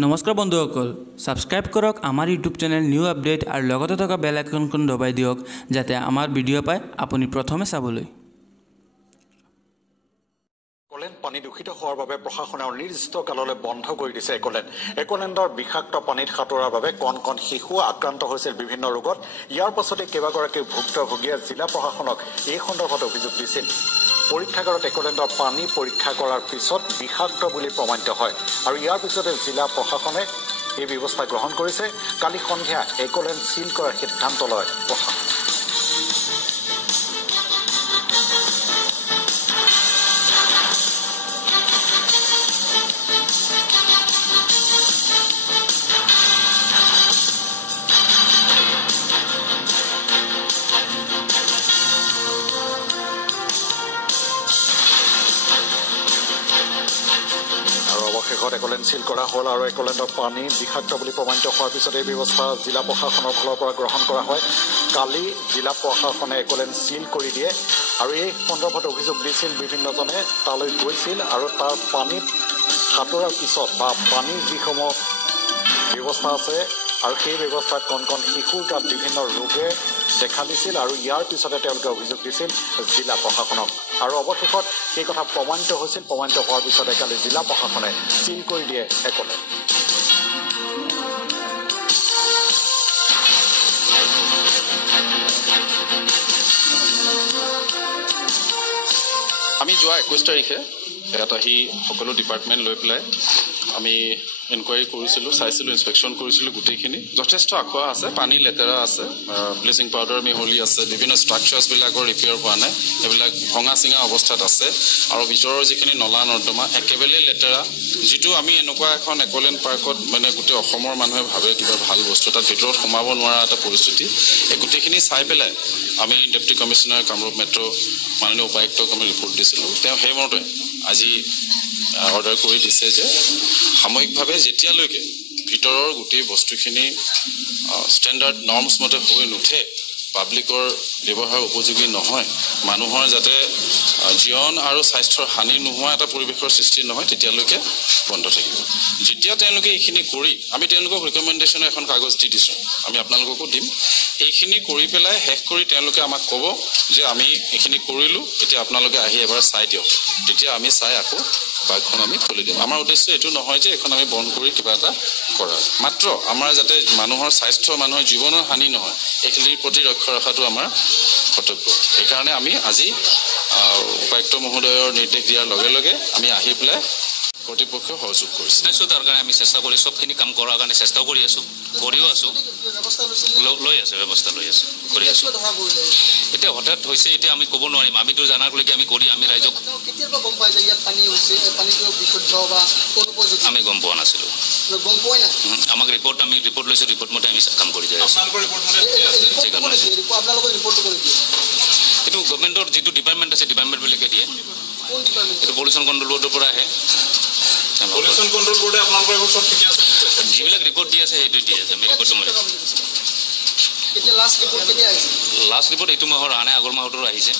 নমস্কাৰ বন্ধুসকল, সাবস্ক্ৰাইব কৰক আমাৰ ইউটিউব চেনেল নিউ আপডেট আৰু লগতে থকা বেল আইকনখন দবাই দিয়ক যাতে আমাৰ ভিডিঅ' পায় আপুনি প্ৰথমে চাবলৈ। একলেণ্ড পানী দূষিত হোৱাৰ বাবে প্ৰশাসনে অনিৰ্দিষ্ট কাললৈ বন্ধ কৰি দিছে একলেণ্ডৰ বিষাক্ত পানীত সাঁতোৰাৰ বাবে কণ কণ শিশু আক্ৰান্ত হৈছিল বিভিন্ন ৰোগত। ইয়াৰ পাছতে কেইবাগৰাকী ভুক্তভোগীয়ে জিলা প্ৰশাসনক এই সন্দৰ্ভত অভিযোগ দিছিল। পৰীক্ষাগাৰত একলেণ্ডৰ পানী পৰীক্ষা কৰাৰ পিছত বিষাক্ত বুলি প্ৰমাণিত হয় আৰু ইয়াৰ পিছতে জিলা প্ৰশাসনে এই ব্যৱস্থা গ্ৰহণ কৰিছে। কালি সন্ধিয়া একলেণ্ড চিল কৰাৰ সিদ্ধান্ত লয় প্ৰশাসনে। অৱশেষত একলেণ্ড চিল কৰা হ'ল আৰু একলেণ্ডৰ পানী বিষাক্ত বুলি প্ৰমাণিত হোৱাৰ পিছত এই ব্যৱস্থা জিলা প্ৰশাসনৰ ফালৰ পৰা গ্ৰহণ কৰা হয়। কালি জিলা প্ৰশাসনে একলেণ্ড চিল কৰি দিয়ে আৰু এই সন্দৰ্ভত অভিযোগ দিছিল বিভিন্নজনে তালৈ গৈছিল আৰু তাৰ পানীত সাঁতোৰাৰ পিছত বা পানীৰ যিসমূহ ব্যৱস্থা আছে আৰু সেই ব্যৱস্থাত কণ কণ শিশুৰ গাত বিভিন্ন ৰোগে দেখা দিছিল আৰু ইয়াৰ পিছতে তেওঁলোকে অভিযোগ দিছিল জিলা প্ৰশাসনক আৰু অৱশেষত সেই কথা প্ৰমাণিত হৈছিল। প্ৰমাণিত হোৱাৰ পিছতে কালি জিলা প্ৰশাসনে চিল কৰি দিয়ে একলেণ্ড। আমি যোৱা 21 তাৰিখে ইয়াত আহি সকলো ডিপাৰ্টমেণ্ট লৈ পেলাই আমি এনকুৱাৰী কৰিছিলোঁ, চাইছিলোঁ, ইনস্পেকশ্যন কৰিছিলোঁ। গোটেইখিনি যথেষ্ট আখোৱা আছে, পানী লেতেৰা আছে, ব্লিচিং পাউডাৰ মিহলি আছে, বিভিন্ন ষ্ট্ৰাকচাৰ্ছবিলাকৰ ৰিপেয়াৰ হোৱা নাই, এইবিলাক ভঙা চিঙা অৱস্থাত আছে আৰু ভিতৰৰ যিখিনি নলা নৰ্দমা একেবাৰে লেতেৰা। যিটো আমি এনেকুৱা এখন একলেণ্ড পাৰ্কত মানে গোটেই অসমৰ মানুহে ভাবে কিবা ভাল বস্তু, তাত ভিতৰত সোমাব নোৱাৰা এটা পৰিস্থিতি। এই গোটেইখিনি চাই পেলাই আমি ডেপুটি কমিশ্যনাৰ কামৰূপ মেট্ৰ' মাননীয় উপায়ুক্তক আমি ৰিপৰ্ট দিছিলোঁ। তেওঁ সেইমতে আজি অৰ্ডাৰ কৰি দিছে যে সাময়িকভাৱে যেতিয়ালৈকে ভিতৰৰ গোটেই বস্তুখিনি ষ্টেণ্ডাৰ্ড নৰ্মছ মতে হৈ নুঠে, পাব্লিকৰ ব্যৱহাৰ উপযোগী নহয়, মানুহৰ যাতে জীৱন আৰু স্বাস্থ্যৰ হানি নোহোৱা এটা পৰিৱেশৰ সৃষ্টি নহয়, তেতিয়ালৈকে বন্ধ থাকিব। যেতিয়া তেওঁলোকে এইখিনি কৰি আমি তেওঁলোকক ৰিকমেণ্ডেশ্যনৰ এখন কাগজ দি দিছোঁ, আমি আপোনালোককো দিম। এইখিনি কৰি পেলাই শেষ কৰি তেওঁলোকে আমাক ক'ব যে আমি এইখিনি কৰিলোঁ, এতিয়া আপোনালোকে আহি এবাৰ চাই দিয়ক। তেতিয়া আমি চাই আকৌ পাৰ্কখন আমি খুলি দিম। আমাৰ উদ্দেশ্য এইটো নহয় যে এইখন আমি বন্ধ কৰি কিবা এটা কৰা, মাত্ৰ আমাৰ যাতে মানুহৰ স্বাস্থ্য, মানুহৰ জীৱনৰ হানি নহয়, এইখিনিৰ প্ৰতি লক্ষ্য ৰখাটো আমাৰ কৰ্তব্য। সেইকাৰণে আমি আজি উপায়ুক্ত মহোদয়ৰ নিৰ্দেশ দিয়াৰ লগে লগে আমি আহি পেলাই কৰ্তৃপক্ষক সহযোগ কৰিছোঁ। তাৰ কাৰণে আমি চেষ্টা কৰি চবখিনি কাম কৰাৰ কাৰণে চেষ্টাও কৰি আছোঁ, কৰিও আছোঁ, লৈ আছোঁ, ব্যৱস্থা লৈ আছোঁ, কৰি আছোঁ। এতিয়া হঠাৎ হৈছে, এতিয়া আমি ক'ব নোৱাৰিম। আমিতো জানাৰলৈকে আমি কৰি আমি ৰাইজক আমি গম পোৱা নাছিলোঁ। আমাক আমি ৰিপৰ্ট লৈছোঁ, ৰিপৰ্ট মতে আমি কাম কৰি যাই আছোঁ। এইটো গভৰ্ণমেণ্টৰ যিটো ডিপাৰ্টমেণ্ট আছে, ডিপাৰ্টমেণ্টবিলাকে দিয়ে। এইটো পলিউশ্যন কণ্ট্ৰল বৰ্ডৰ পৰা আহে। যিবিলাক ৰিপৰ্ট দি আছে সেইটো দি আছে। আমি ৰিপৰ্টটো মই লাষ্ট ৰিপৰ্ট এইটো মাহৰ অহা নাই, আগৰ মাহতো আহিছে।